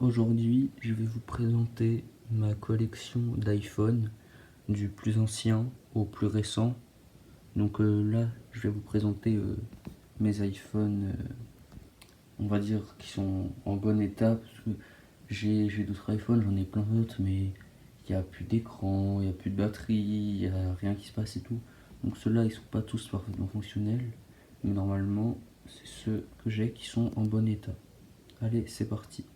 Aujourd'hui, je vais vous présenter ma collection d'iPhone, du plus ancien au plus récent. Donc là, je vais vous présenter mes iPhones, on va dire, qui sont en bon état. Parce que j'ai d'autres iPhones, j'en ai plein d'autres, mais il n'y a plus d'écran, il n'y a plus de batterie, il n'y a rien qui se passe et tout. Donc ceux-là, ils sont pas tous parfaitement fonctionnels. Mais normalement, c'est ceux que j'ai qui sont en bon état. Allez, c'est parti.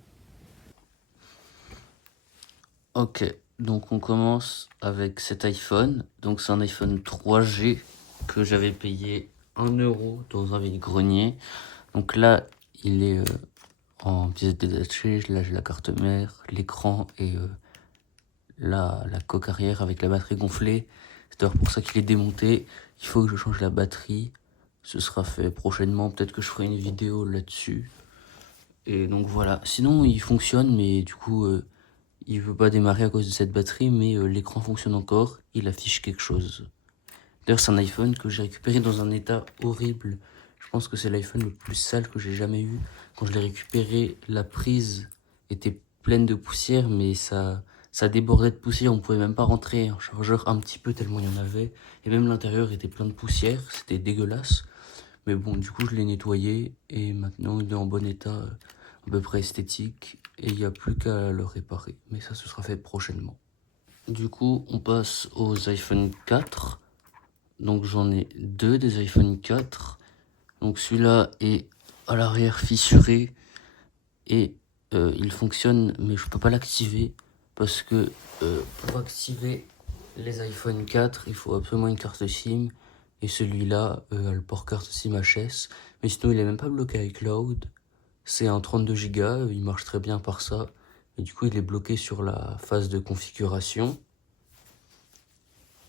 Ok, donc on commence avec cet iPhone. Donc c'est un iPhone 3G que j'avais payé 1 € dans un vide-grenier. Donc là, il est en pièces détachées. Là, j'ai la carte mère, l'écran et la coque arrière avec la batterie gonflée. C'est d'ailleurs pour ça qu'il est démonté. Il faut que je change la batterie. Ce sera fait prochainement. Peut-être que je ferai une vidéo là-dessus. Et donc voilà. Sinon, il fonctionne, mais du coup... il veut pas démarrer à cause de cette batterie, mais l'écran fonctionne encore, il affiche quelque chose. D'ailleurs, c'est un iPhone que j'ai récupéré dans un état horrible. Je pense que c'est l'iPhone le plus sale que j'ai jamais eu. Quand je l'ai récupéré, la prise était pleine de poussière, mais ça débordait de poussière. On pouvait même pas rentrer un chargeur un petit peu tellement il y en avait. Et même l'intérieur était plein de poussière, c'était dégueulasse. Mais bon, du coup, je l'ai nettoyé et maintenant il est en bon état, à peu près esthétique. Et il n'y a plus qu'à le réparer. Mais ça, ce sera fait prochainement. Du coup, on passe aux iPhone 4. Donc j'en ai deux des iPhone 4. Donc celui-là est à l'arrière fissuré et il fonctionne, mais je peux pas l'activer parce que pour activer les iPhone 4, il faut absolument une carte SIM et celui-là a le port carte SIM HS. Mais sinon, il est même pas bloqué iCloud. C'est un 32 Go, il marche très bien par ça. Et du coup, il est bloqué sur la phase de configuration.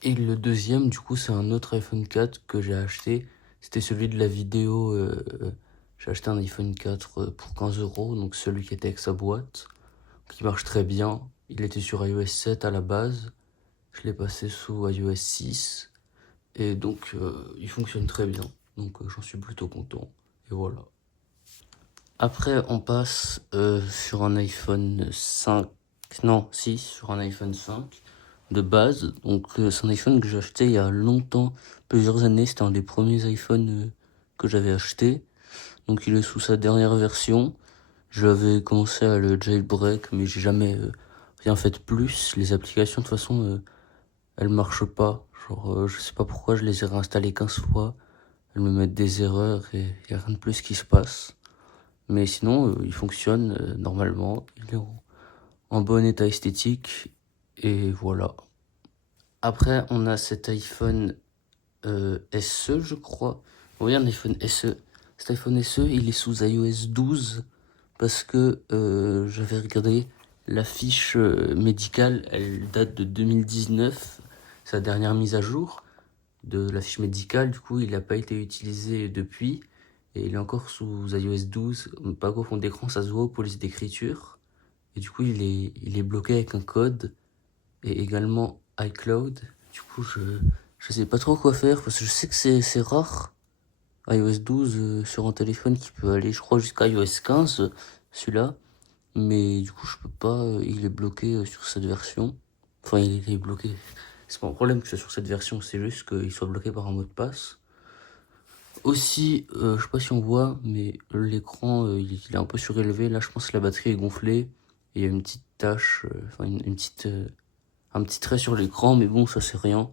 Et le deuxième, du coup, c'est un autre iPhone 4 que j'ai acheté. C'était celui de la vidéo. J'ai acheté un iPhone 4 pour 15 €, donc celui qui était avec sa boîte, qui marche très bien. Il était sur iOS 7 à la base. Je l'ai passé sous iOS 6. Et donc, il fonctionne très bien. Donc, j'en suis plutôt content. Et voilà. Après, on passe sur un iPhone 5. Non, si, sur un iPhone 5 de base. Donc, c'est un iPhone que j'ai acheté il y a longtemps, plusieurs années. C'était un des premiers iPhones que j'avais acheté. Donc, il est sous sa dernière version. J'avais commencé à le jailbreak, mais j'ai jamais rien fait de plus. Les applications, de toute façon, elles marchent pas. Genre, je sais pas pourquoi je les ai réinstallées 15 fois. Elles me mettent des erreurs et il n'y a rien de plus qui se passe. Mais sinon, il fonctionne normalement. Il est en bon état esthétique. Et voilà. Après, on a cet iPhone SE, je crois. Oui, un iPhone SE. Cet iPhone SE, il est sous iOS 12 parce que j'avais regardé la fiche médicale. Elle date de 2019, sa dernière mise à jour de la fiche médicale. Du coup, il n'a pas été utilisé depuis. Et il est encore sous iOS 12. Pas qu'au fond d'écran, ça se voit aux polices d'écriture. Et du coup, il est bloqué avec un code. Et également iCloud. Du coup, je sais pas trop quoi faire. Parce que je sais que c'est rare. iOS 12 sur un téléphone qui peut aller, je crois, jusqu'à iOS 15. Celui-là. Mais du coup, je peux pas. Il est bloqué sur cette version. Enfin, il est bloqué. C'est pas un problème que ce soit sur cette version. C'est juste qu'il soit bloqué par un mot de passe. Aussi, je sais pas si on voit, mais l'écran il est un peu surélevé. Là, je pense que la batterie est gonflée. Et il y a une petite tache, enfin une petite, un petit trait sur l'écran, mais bon, ça c'est rien.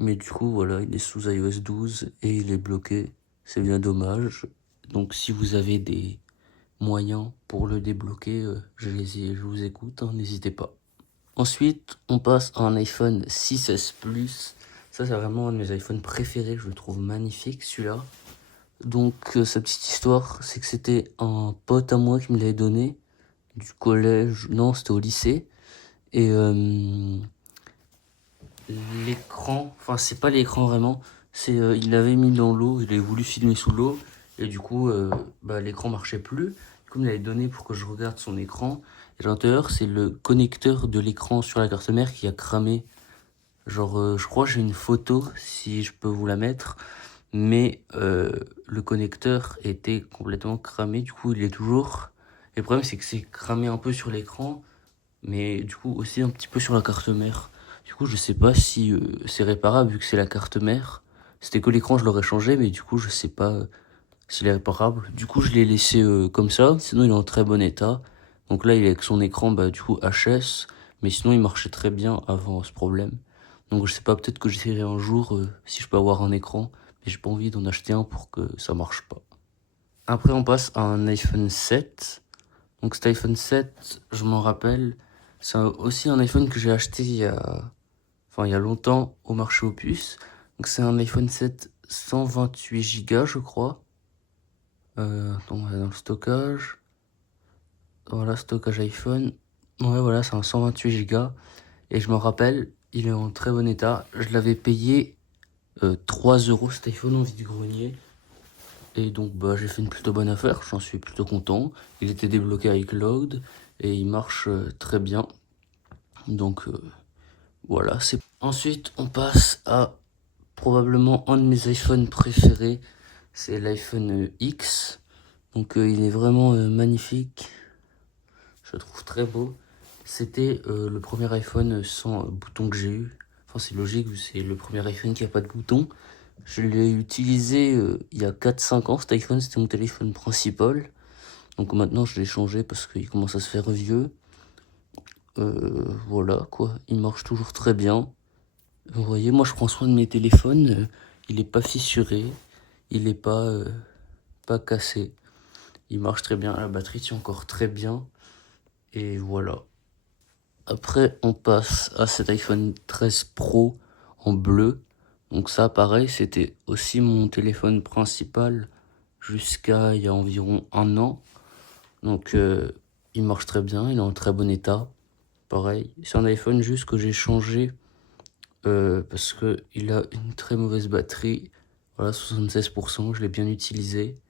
Mais du coup, voilà, il est sous iOS 12 et il est bloqué. C'est bien dommage. Donc, si vous avez des moyens pour le débloquer, je vous écoute, hein, n'hésitez pas. Ensuite, on passe à un iPhone 6S Plus. Ça, c'est vraiment un de mes iPhones préférés. Je le trouve magnifique, celui-là. Donc, sa petite histoire, c'est que c'était un pote à moi qui me l'avait donné, du collège, non, c'était au lycée. Et l'écran, enfin, c'est pas l'écran vraiment, c'est il l'avait mis dans l'eau, il avait voulu filmer sous l'eau, et du coup, l'écran marchait plus. Du coup, il me l'avait donné pour que je regarde son écran. Et à l'intérieur, c'est le connecteur de l'écran sur la carte mère qui a cramé. Genre, je crois que j'ai une photo, si je peux vous la mettre. Mais le connecteur était complètement cramé, du coup il est toujours. Et le problème, c'est que c'est cramé un peu sur l'écran, mais du coup aussi un petit peu sur la carte mère. Du coup, je sais pas si c'est réparable vu que c'est la carte mère. C'était que l'écran, je l'aurais changé, mais du coup, je sais pas s'il est réparable. Du coup, je l'ai laissé comme ça, sinon il est en très bon état. Donc là, il est avec son écran, bah, du coup, HS, mais sinon, il marchait très bien avant ce problème. Donc je sais pas, peut-être que j'essaierai un jour si je peux avoir un écran, mais j'ai pas envie d'en acheter un pour que ça marche pas. Après, on passe à un iPhone 7. Donc cet iPhone 7, je m'en rappelle, c'est aussi un iPhone que j'ai acheté il y a longtemps au marché aux puces. Donc c'est un iPhone 7 128 Go, je crois. Attends, on va dans le stockage. Voilà, stockage iPhone. Ouais, voilà, c'est un 128 Go. Et je me rappelle, il est en très bon état. Je l'avais payé 3 euros cet iPhone en vide-grenier. Et donc, bah, j'ai fait une plutôt bonne affaire. J'en suis plutôt content. Il était débloqué avec iCloud et il marche très bien. Donc, voilà. Ensuite, on passe à probablement un de mes iPhones préférés. C'est l'iPhone X. Donc, il est vraiment magnifique. Je le trouve très beau. C'était le premier iPhone sans bouton que j'ai eu. Enfin, c'est logique, c'est le premier iPhone qui a pas de bouton. Je l'ai utilisé il y a 4-5 ans. Cet iPhone, c'était mon téléphone principal. Donc maintenant, je l'ai changé parce qu'il commence à se faire vieux. Voilà, quoi. Il marche toujours très bien. Vous voyez, moi, je prends soin de mes téléphones. Il est pas fissuré. Il est pas cassé. Il marche très bien. La batterie tient encore très bien. Et voilà. Après, on passe à cet iPhone 13 Pro en bleu. Donc ça, pareil, c'était aussi mon téléphone principal jusqu'à il y a environ un an. Donc il marche très bien, il est en très bon état. Pareil, c'est un iPhone juste que j'ai changé parce que il a une très mauvaise batterie. Voilà, 76%, je l'ai bien utilisé.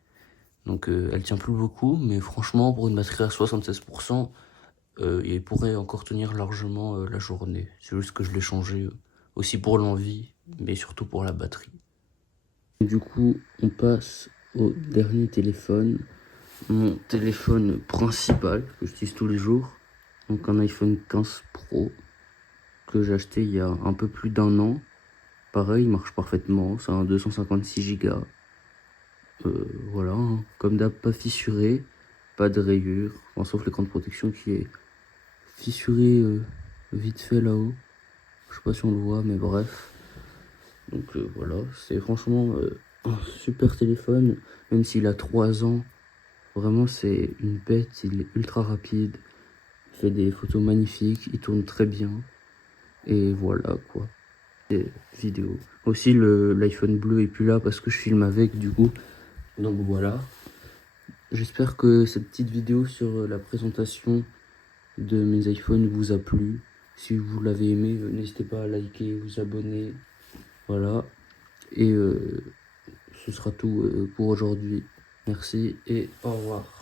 Donc elle tient plus beaucoup, mais franchement, pour une batterie à 76%, il pourrait encore tenir largement la journée. C'est juste que je l'ai changé aussi pour l'envie, mais surtout pour la batterie. Du coup, on passe au dernier téléphone. Mon téléphone principal que j'utilise tous les jours. Donc un iPhone 15 Pro que j'ai acheté il y a un peu plus d'un an. Pareil, il marche parfaitement. C'est un 256 Go. Voilà, hein. Comme d'hab, pas fissuré, pas de rayures, enfin, sauf l'écran de protection qui est fissuré vite fait là-haut. Je sais pas si on le voit, mais bref. Donc voilà, c'est franchement un super téléphone, même s'il a 3 ans. Vraiment, c'est une bête, il est ultra rapide, il fait des photos magnifiques, il tourne très bien. Et voilà quoi, des vidéos. Aussi, l'iPhone bleu est plus là parce que je filme avec du coup. Donc voilà. J'espère que cette petite vidéo sur la présentation de mes iPhones vous a plu. Si vous l'avez aimé, n'hésitez pas à liker, vous abonner. Voilà. Et ce sera tout pour aujourd'hui. Merci et au revoir.